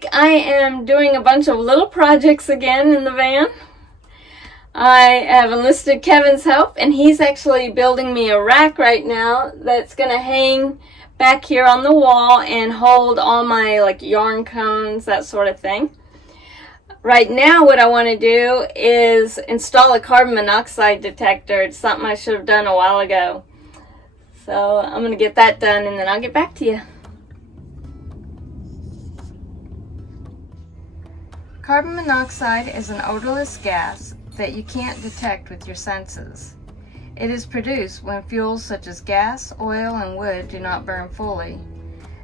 week I am doing a bunch of little projects again in the van. I have enlisted Kevin's help, and he's actually building me a rack right now that's going to hang back here on the wall and hold all my yarn cones, that sort of thing. Right now what I want to do is install a carbon monoxide detector. It's something I should have done a while ago. So I'm going to get that done and then I'll get back to you. Carbon monoxide is an odorless gas that you can't detect with your senses. It is produced when fuels such as gas, oil, and wood do not burn fully.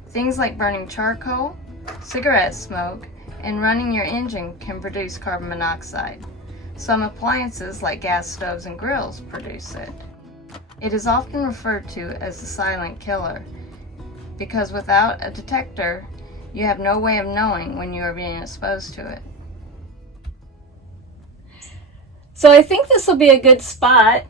Things like burning charcoal, cigarette smoke, and running your engine can produce carbon monoxide. Some appliances like gas stoves and grills produce it. It is often referred to as the silent killer because without a detector, you have no way of knowing when you are being exposed to it. So I think this will be a good spot.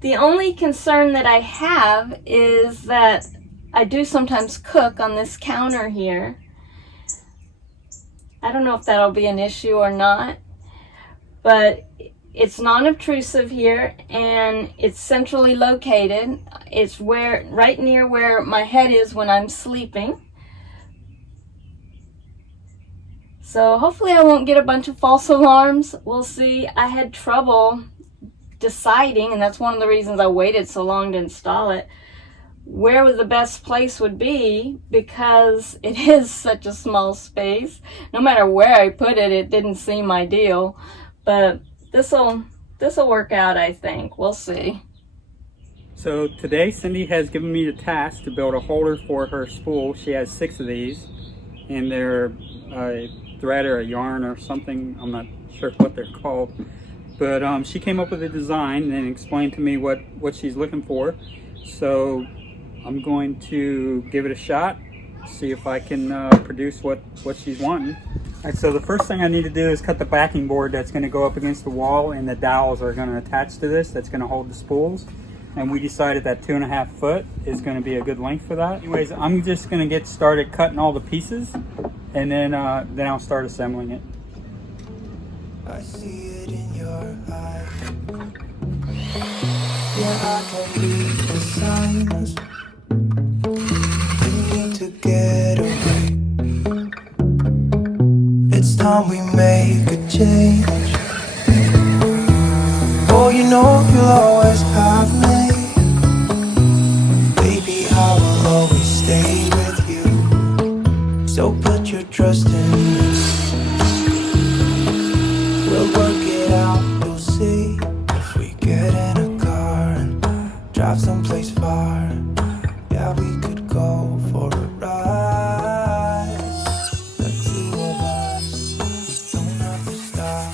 The only concern that I have is that I do sometimes cook on this counter here. I don't know if that'll be an issue or not, but it's non-obtrusive here and it's centrally located. It's right near where my head is when I'm sleeping. So hopefully I won't get a bunch of false alarms. We'll see. I had trouble deciding, and that's one of the reasons I waited so long to install it, where the best place would be because it is such a small space. No matter where I put it, it didn't seem ideal. But this'll work out, I think. We'll see. So today Cindy has given me the task to build a holder for her spool. She has 6 of these, and they're a thread or a yarn or something. I'm not sure what they're called. But she came up with a design and explained to me what she's looking for. So I'm going to give it a shot, see if I can produce what she's wanting. All right, so the first thing I need to do is cut the backing board that's going to go up against the wall, and the dowels are going to attach to this. That's going to hold the spools. And we decided that 2.5 foot is going to be a good length for that. Anyways, I'm just going to get started cutting all the pieces, and then I'll start assembling it. I see it in your eyes. Yeah, I can read the signs. You need to get away. It's time we make a change. Oh, you know you'll always have me. Baby, I will always stay with you. So put your trust in me. We'll work it out, you'll see. If we get in a car and drive someplace far, yeah, we could go for a ride. The two of us don't have to stop.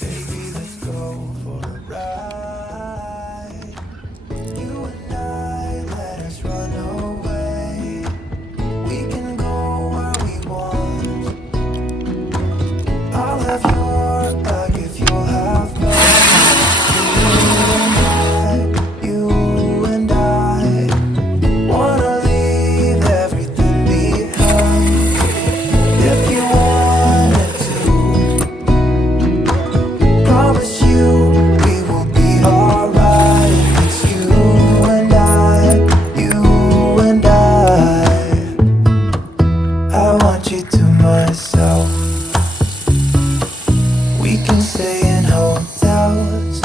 Baby, let's go for a ride. You and I, let us run away. We can go where we want. I'll have your back if you'll have mine. You and I wanna leave everything behind. If you wanted to, promise you we will be alright. If it's you and I want you to myself. We can stay in hotels,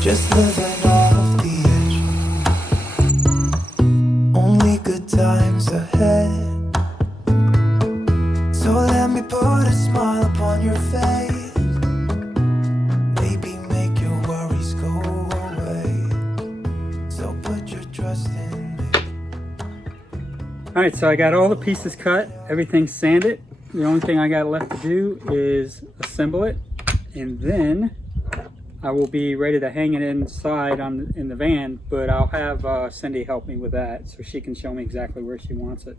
just living off the edge. Only good times ahead. So let me put a smile upon your face. Maybe make your worries go away. So put your trust in me. Alright, so I got all the pieces cut, everything's sanded. The only thing I got left to do is assemble it, and then I will be ready to hang it inside in the van, but I'll have Cindy help me with that so she can show me exactly where she wants it.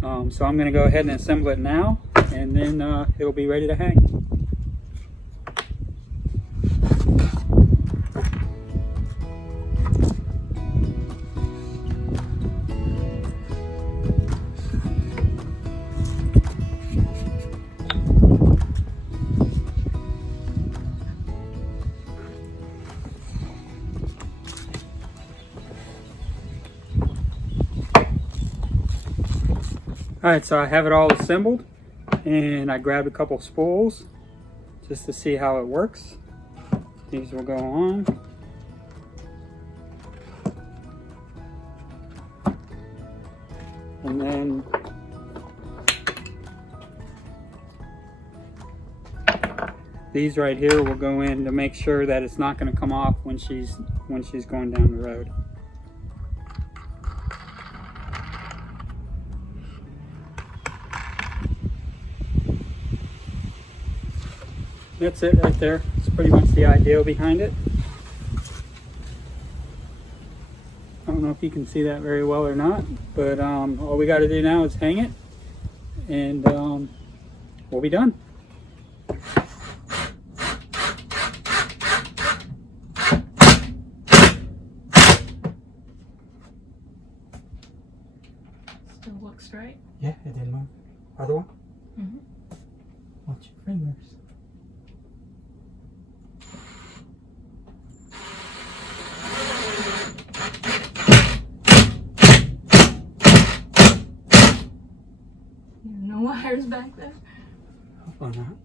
So I'm going to go ahead and assemble it now, and then it'll be ready to hang. Alright, so I have it all assembled, and I grabbed a couple spools just to see how it works. These will go on. And then these right here will go in to make sure that it's not going to come off when she's going down the road. That's it right there. It's pretty much the idea behind it. I don't know if you can see that very well or not, but all we got to do now is hang it, and we'll be done. Still looks straight. Yeah, it didn't move. Other one? Mm-hmm. Watch your fingers. No wires back there. Hopefully not.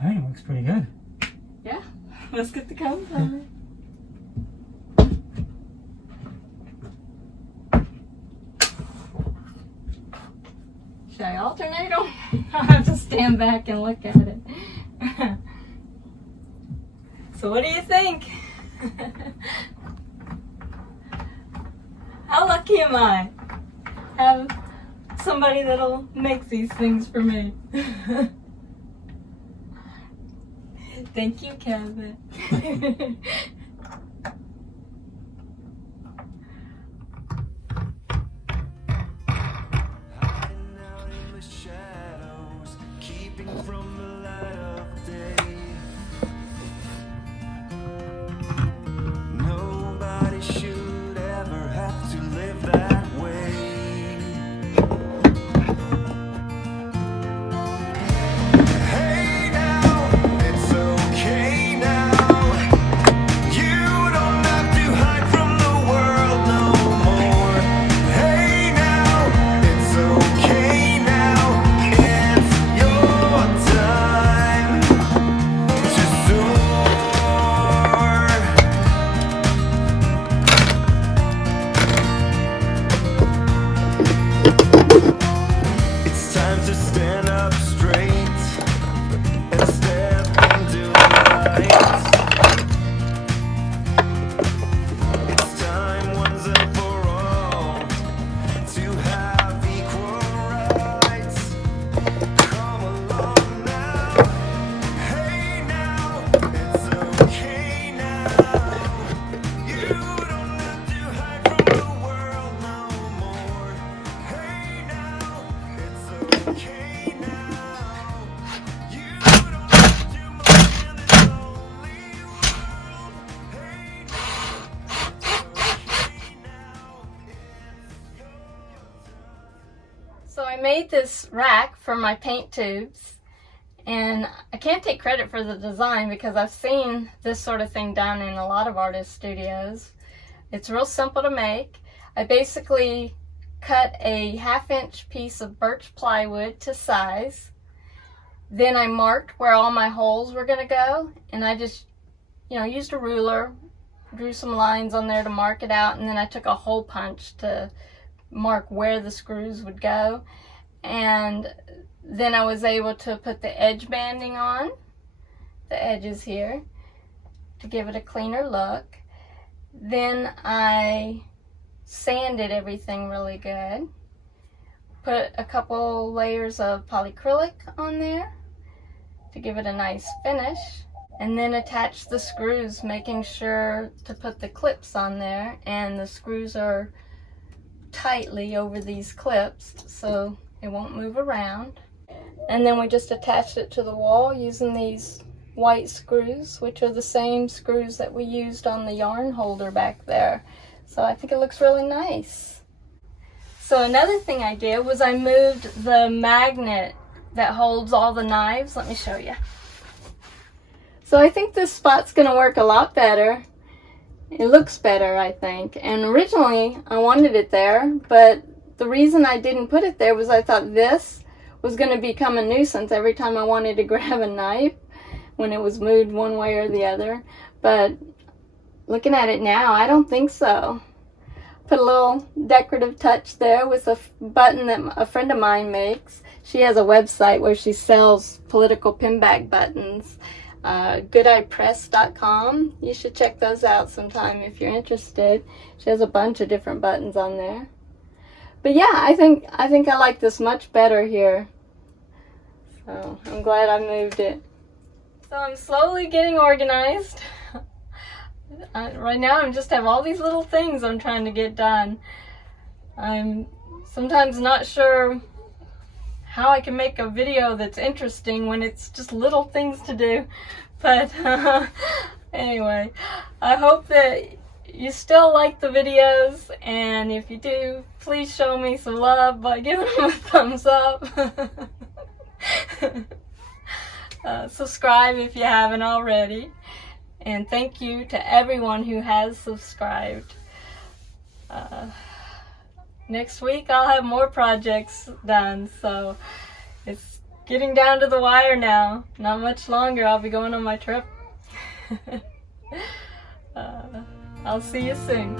Hey, it looks pretty good. Yeah. Let's get the cones on it. Should I alternate them? I'll have to stand back and look at it. So what do you think? How lucky am I? Have somebody that'll make these things for me. Thank you, Kevin. From the light of day, nobody should ever have to live that way. Hey now, it's okay now. You don't have to hide from the world no more. Hey now, it's okay now. It's your time to soar. It's time to stand up straight and step into the light. It's time once and for all to have equal rights. Come along now. Hey now, it's okay now. You don't have to hide from the world no more. Hey now, it's okay now. You don't have to mourn in this lonely world. Hey now, it's okay now. It's your time. So I made this rack for my paint tubes, and I can't take credit for the design because I've seen this sort of thing done in a lot of artist studios. It's real simple to make. I basically cut a 1/2-inch piece of birch plywood to size. Then I marked where all my holes were going to go, and I just, used a ruler, drew some lines on there to mark it out, and then I took a hole punch to mark where the screws would go. And then I was able to put the edge banding on the edges here to give it a cleaner look. Then I sanded everything really good, put a couple layers of polyacrylic on there to give it a nice finish, and then attach the screws, making sure to put the clips on there, and the screws are tightly over these clips so it won't move around. And then we just attached it to the wall using these white screws, which are the same screws that we used on the yarn holder back there. So I think it looks really nice. So another thing I did was I moved the magnet that holds all the knives. Let me show you. So I think this spot's going to work a lot better. It looks better, I think. And originally I wanted it there, but the reason I didn't put it there was I thought this was going to become a nuisance every time I wanted to grab a knife when it was moved one way or the other. But looking at it now, I don't think so. Put a little decorative touch there with a button that a friend of mine makes. She has a website where she sells political pinback buttons. GoodEyePress.com. You should check those out sometime if you're interested. She has a bunch of different buttons on there. But yeah, I think I like this much better here. So I'm glad I moved it. So I'm slowly getting organized. Right now I just have all these little things I'm trying to get done. I'm sometimes not sure how I can make a video that's interesting when it's just little things to do. But anyway, I hope that you still like the videos, and if you do, please show me some love by giving them a thumbs up. Subscribe if you haven't already, and thank you to everyone who has subscribed. Next week I'll have more projects done, so it's getting down to the wire now. Not much longer, I'll be going on my trip. I'll see you soon.